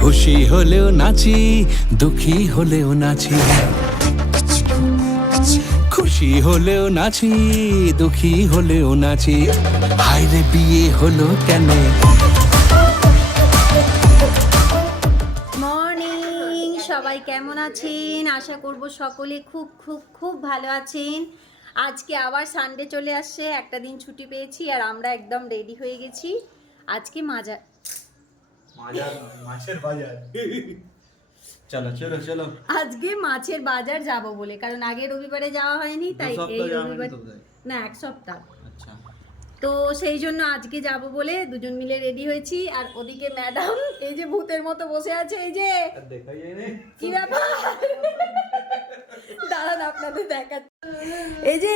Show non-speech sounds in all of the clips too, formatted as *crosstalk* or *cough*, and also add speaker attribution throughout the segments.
Speaker 1: খুশি হলেও নাচি, দুঃখী হলেও নাচি। খুশি হলেও নাচি, দুঃখী হলেও নাচি। হাইরে বিয়ে হলো কেন?
Speaker 2: সবাই কেমন আছেন? আশা করব সকলে খুব খুব খুব ভালো আছেন। আজকে আবার সানডে চলে আসছে একটা দিন ছুটি পেয়েছি আর আমরা একদম রেডি হয়ে গেছি। আজকে মাজা
Speaker 3: মাছের বাজার। চলো চলো চলো।
Speaker 2: আজকে মাছের বাজার যাব বলে কারণ আগে রবিবারে যাওয়া হয়নি তাই এই রবিবার না এক সপ্তাহ। তো সেই জন্য আজকে যাব বলে দুজন মিলে রেডি হয়েছি। আর ওদিকে ম্যাডাম এই যে ভূতের মতো বসে আছে এই যে। কি ব্যাপার? দাঁড়ান আপনাদের দেখা এই যে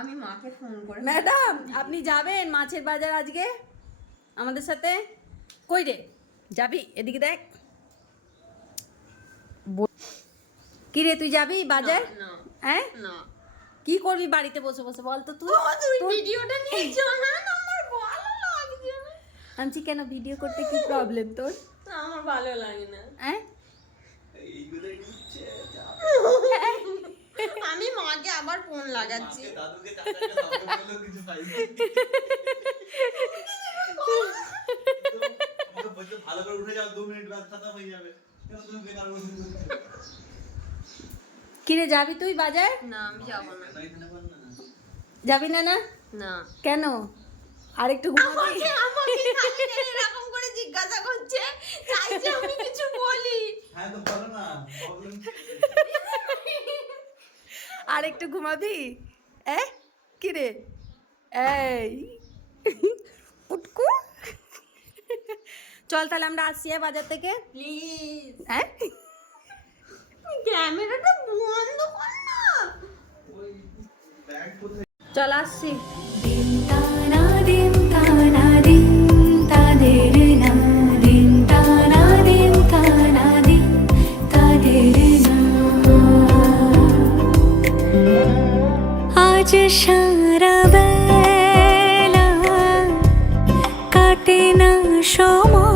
Speaker 4: আমি মাকে ফোন করে
Speaker 2: ম্যাডাম আপনি যাবেন মাছের বাজার আজকে? আমাদের সাথে? কই রে? যাবি? এদিকে দেখ। কি রে তুই যাবি বাজার? হ্যাঁ?
Speaker 4: না।
Speaker 2: কি করবি বাড়িতে বসে বসে বল তো তুই?
Speaker 4: তুই ভিডিওটা নিয়ে আমার ভালো লাগছে।
Speaker 2: আনছি কেন ভিডিও করতে কি প্রবলেম তোর?
Speaker 4: আমার ভালো লাগে না।
Speaker 2: হ্যাঁ
Speaker 4: আমি মাকে আবার ফোন লাগাচ্ছি।
Speaker 3: ভালো করে উঠে যাও দু মিনিট বাদ খতম হয়ে যাবে। কেন তুমি বেকার বসে বলছো?
Speaker 2: কি রে যাবি তুই বাজার?
Speaker 4: না আমি যাব না।
Speaker 2: যাবি না না?
Speaker 4: না।
Speaker 2: কেন? আরেকটু ঘুমাবি?
Speaker 4: আমাকে এরকম করে জিজ্ঞাসা করছে চাইছে আমি কিছু বলি।
Speaker 3: হ্যাঁ তো বলো না
Speaker 2: আর একটু ঘুমাবি? এ কি রে এই উটকু চল তাহলে আমরা আসছি হ্যাঁ, বাজার থেকে?
Speaker 4: প্লিজ
Speaker 2: হ্যাঁ?
Speaker 4: ক্যামেরাটা বন্ধ কর না।
Speaker 2: চল আসছি।
Speaker 5: আজ সারা বেলা কাটে না সময়।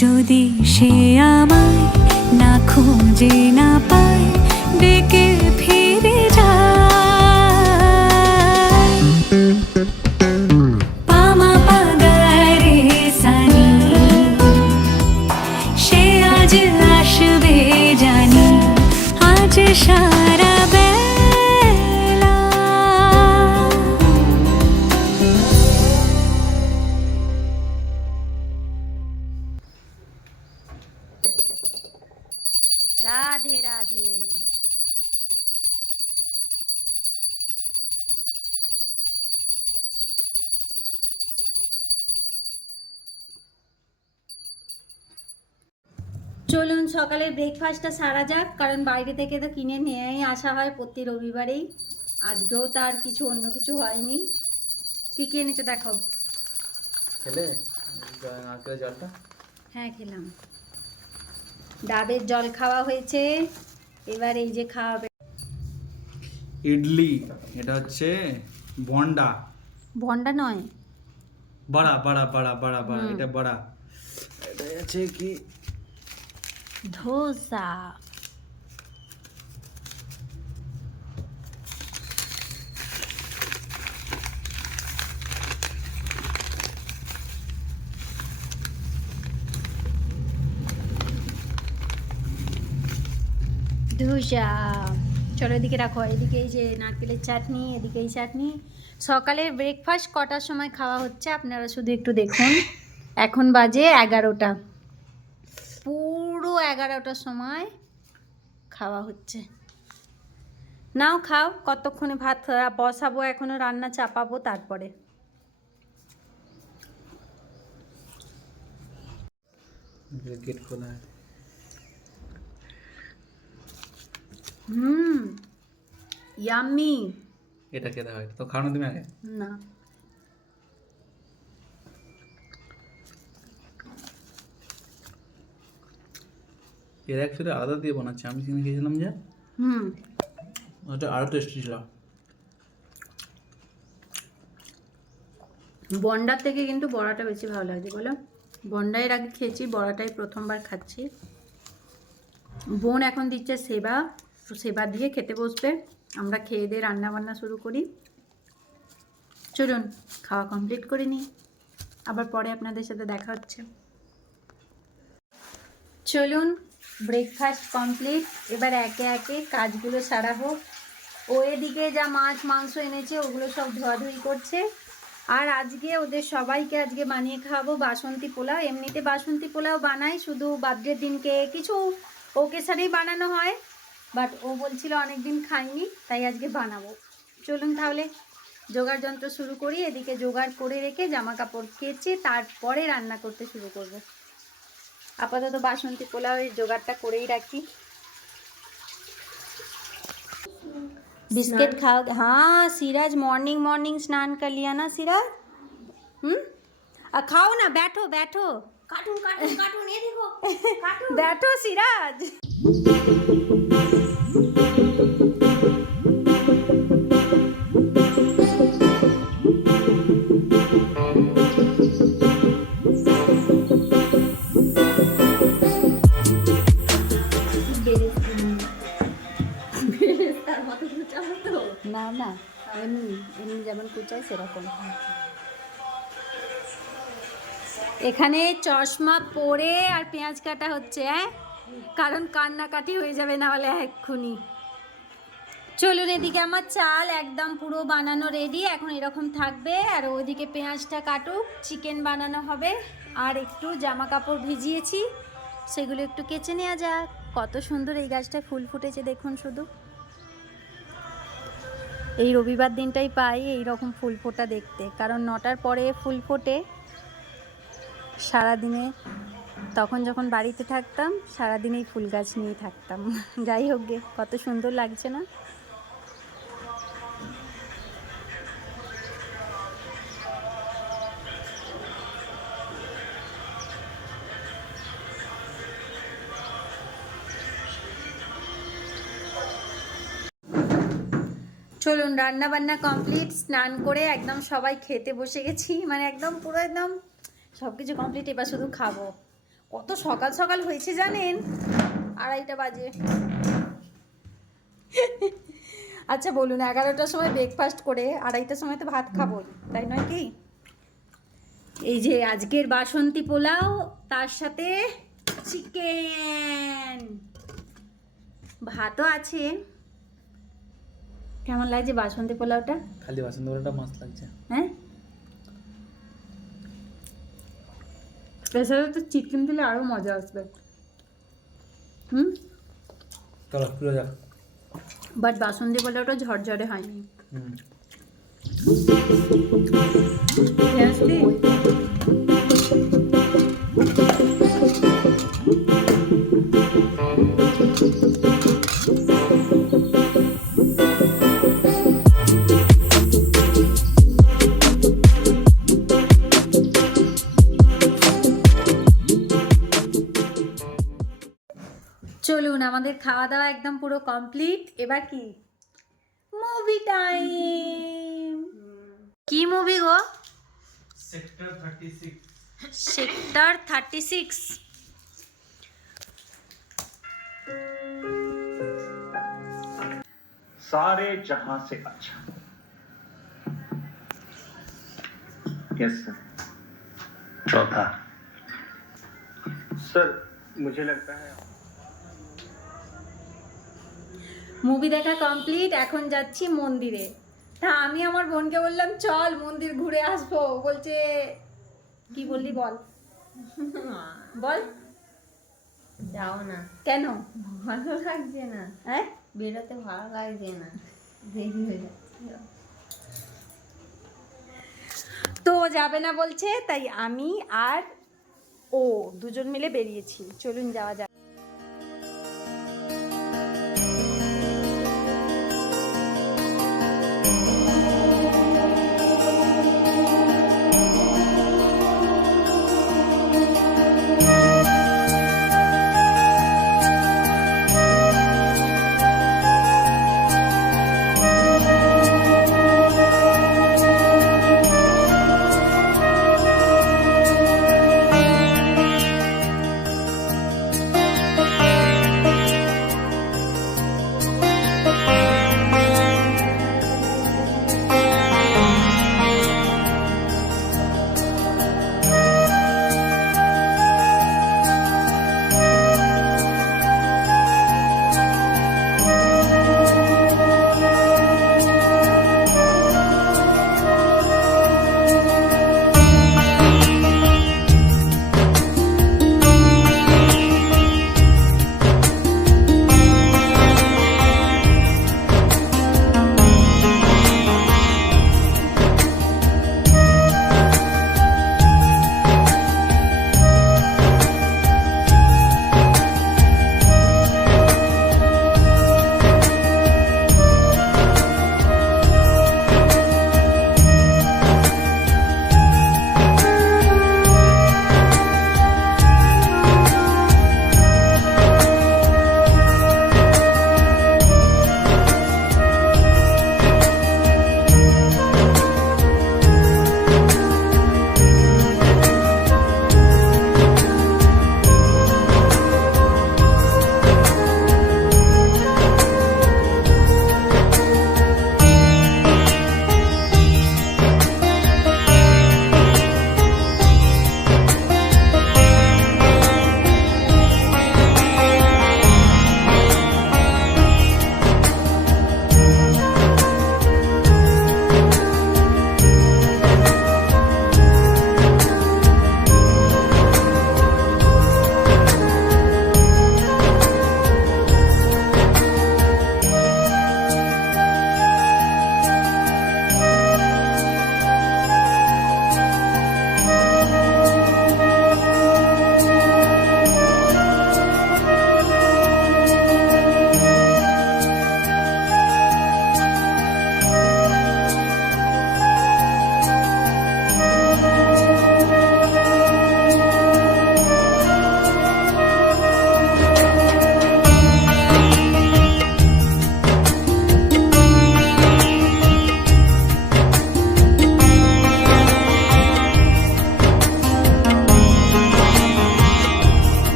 Speaker 5: যদি সে আমায় না খুঁজে না পায়, ডেকে ফিরে যায়। সানি, সে আজ আসবে জানি, আজ সারা
Speaker 2: চলুন সকালের ব্রেকফাস্টটা সারা যাক কারণ বাইরে থেকে তো কিনে নিয়েই আসা হয় প্রতি রবিবারেই। আজকেও তার কিছু অন্য কিছু হয়নি। কী কী এনেছো দেখাও।
Speaker 3: খেলে? নারকেলের জলটা?
Speaker 2: হ্যাঁ খেলাম। ডাবের জল খাওয়া হয়েছে। এবার এই যে খাওয়াবে।
Speaker 3: ইডলি এটা হচ্ছে বন্ডা।
Speaker 2: ভন্ডা নয়।
Speaker 3: বড়া বড়া বড়া বড়া বড়া এটা বড়া। এটা হচ্ছে কি?
Speaker 2: ধোসা। ধোসা। চলো এদিকে রাখো, এদিকে এই যে নারকেলের চাটনি, এদিকে এই চাটনি। সকালের ব্রেকফাস্ট কটার সময় খাওয়া হচ্ছে আপনারা শুধু একটু দেখুন। এখন বাজে এগারোটা। এগারোটার সময় খাওয়া হচ্ছে। নাও খাও কতক্ষণে ভাত বসাবো এখনও রান্না চাপাবো তারপরে।
Speaker 3: গেট খোলা
Speaker 2: হুম ইয়াম্মি
Speaker 3: এটা খেতে হয় তো খাওয়ানো তুমি আগে?
Speaker 2: না।
Speaker 3: এর অ্যাকচুয়ালি আলাদা দিয়ে বানাচ্ছে। আমি সেদিন খেয়েছিলাম যে।
Speaker 2: হুম।
Speaker 3: ওটা আরও টেস্টি ছিল।
Speaker 2: বন্ডার থেকে কিন্তু বড়াটা বেশি ভালো লাগছে বলো? বন্ডা এর আগে খেয়েছি বড়াটাই প্রথমবার খাচ্ছি। বোন এখন দিচ্ছে সেবা সেবা দিয়ে খেতে বসবে। আমরা খেয়ে দিয়ে রান্না বান্না শুরু করি। চলুন খাওয়া কমপ্লিট করে নিই। আবার পরে আপনাদের সাথে দেখা হচ্ছে। চলুন ব্রেকফাস্ট কমপ্লিট এবার একে একে কাজগুলো সারা হোক। ও এদিকে যা মাছ, মাংস এনেছে, ওগুলো সব ধোয়াধুয়ি করছে। আর আজকে ওদের সবাইকে আজকে বানিয়ে খাওয়াবো বাসন্তী পোলাও। এমনিতে বাসন্তী পোলাও বানাই, শুধু বার্থডের দিনকে কিছু ওকেশানেই বানানো হয়। বাট ও বলছিল অনেক দিন খাইনি, তাই আজকে বানাবো। চলুন তাহলে জোগাড় যন্ত্র শুরু করি। এদিকে জোগাড় করে রেখে জামা কাপড় কেচে তারপরে রান্না করতে শুরু করব। আপাতত বাসন্তী পোলাওয়ের জোগাড়টা করেই রাখি बिस्किट खाओगे हाँ सिराज मॉर्निंग मॉर्निंग स्नान कर लिया ना सिराज हम्म आ, खाओ ना बैठो बैठो
Speaker 4: কার্টুন কার্টুন কার্টুন এ দেখো কার্টুন
Speaker 2: बैठो सिराज এখানে চশমা পরে আর পেঁয়াজ কাটা হচ্ছে হ্যাঁ কারণ কান্নাকাটি হয়ে যাবে না হলে এক্ষুনি। চলুন এদিকে আমার চাল একদম পুরো বানানো রেডি এখন এরকম থাকবে। আর ওইদিকে পেঁয়াজটা কাটুক চিকেন বানানো হবে। আর একটু জামা কাপড় ভিজিয়েছি, সেগুলো একটু কেচে নেওয়া যাক। কত সুন্দর এই গাছটায় ফুল ফুটেছে, দেখুন শুধু। এই রবিবার দিনটাই পাই এই রকম ফুল ফোটা দেখতে, কারণ নটার পরে ফুল ফোটে। সারাদিনে তখন যখন বাড়িতে থাকতাম, সারাদিনেই ফুল গাছ নিয়ে থাকতাম। *laughs* যাই হোক গে, কত সুন্দর লাগছে না? চলুন রান্না বান্না কমপ্লিট স্নান করে একদম সবাই খেতে বসে গেছি। মানে একদম পুরো একদম সব কিছু কমপ্লিট এবার শুধু খাব। কত সকাল সকাল হয়েছে জানেন? আড়াইটা বাজে। আচ্ছা বলুন এগারোটার সময় ব্রেকফাস্ট করে আড়াইটার সময় তো ভাত খাব তাই নয় কি? এই যে আজকের বাসন্তী পোলাও তার সাথে চিকেন ভাতও আছে। কেমন লাগছে বাসন্তী পোলাওটা?
Speaker 3: খালি বাসন ধরাটা মাছ লাগছে।
Speaker 2: হ্যাঁ? প্রেসারে তো চিকেন দিলে আরও মজা আসবে। হুম? বাট বাসন্তী পোলাওটা ঝরঝরে হয়নি।
Speaker 3: হুম।
Speaker 2: আমাদের খাওয়া দাওয়া একদম পুরো কমপ্লিট এবার কি মুভি টাইম কি movie go
Speaker 3: sector thirty six
Speaker 2: sector thirty six
Speaker 6: सारे जहां से अच्छा यस सर चौथा सर मुझे लगता है
Speaker 2: মুভি দেখা কমপ্লিট এখন যাচ্ছি মন্দিরে। তা আমি আমার বোনকে বললাম চল মন্দির ঘুরে আসব। বলছে কি বললি বল। বল।
Speaker 4: যাও না।
Speaker 2: কেন?
Speaker 4: ভালো লাগছে না।
Speaker 2: হ্যাঁ?
Speaker 4: বেরোতে ভালো লাগছে না। দেরি হয়ে যাচ্ছে।
Speaker 2: তো যাবে না বলছে তাই আমি আর ও দুজন মিলে বেরিয়েছি। চলুন যাওয়া যাক।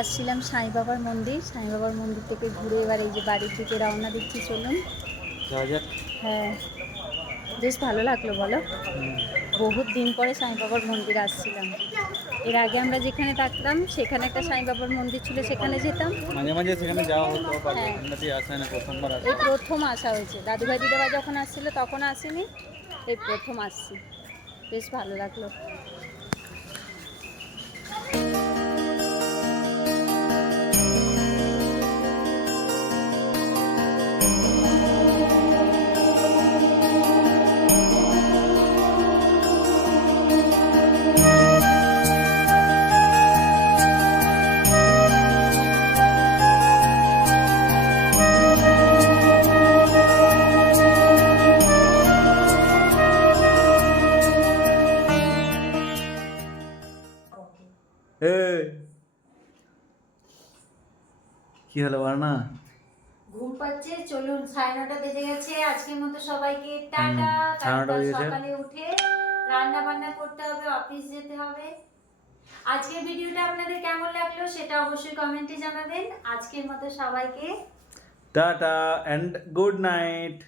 Speaker 2: আসছিলাম সাই বাবার মন্দির। সাই বাবার মন্দির থেকে ঘুরে এবার এই যে বাড়ির দিকে রওনা দিচ্ছি চলুন। হ্যাঁ। বেশ ভালো লাগল বলো? বহুত দিন পরে সাই বাবার মন্দির আসছিলাম। এর আগে আমরা যেখানে থাকতাম সেখানে একটা সাই বাবার মন্দির ছিল সেখানে যেতাম।
Speaker 3: মাঝে মাঝে সেখানে যাওয়া হতো
Speaker 2: হ্যাঁ।
Speaker 3: প্রথমবার
Speaker 2: এই প্রথম আসা হয়েছে। দাদু ভাই দিদাভাই যখন আসছিল তখন আসিনি এই প্রথম আসছি। বেশ ভালো লাগল।
Speaker 3: কি হলো না
Speaker 2: ঘুম পাচ্ছে চলুন সাড়ে নটা বেজে গেছে আজকের মতো সবাইকে টাটা। সকালে উঠে রান্না বান্না করতে হবে অফিস যেতে হবে। আজকের ভিডিওটা আপনাদের কেমন লাগল সেটা অবশ্যই কমেন্টে জানাবেন। আজকের মতো সবাইকে
Speaker 3: টাটা অ্যান্ড গুড নাইট।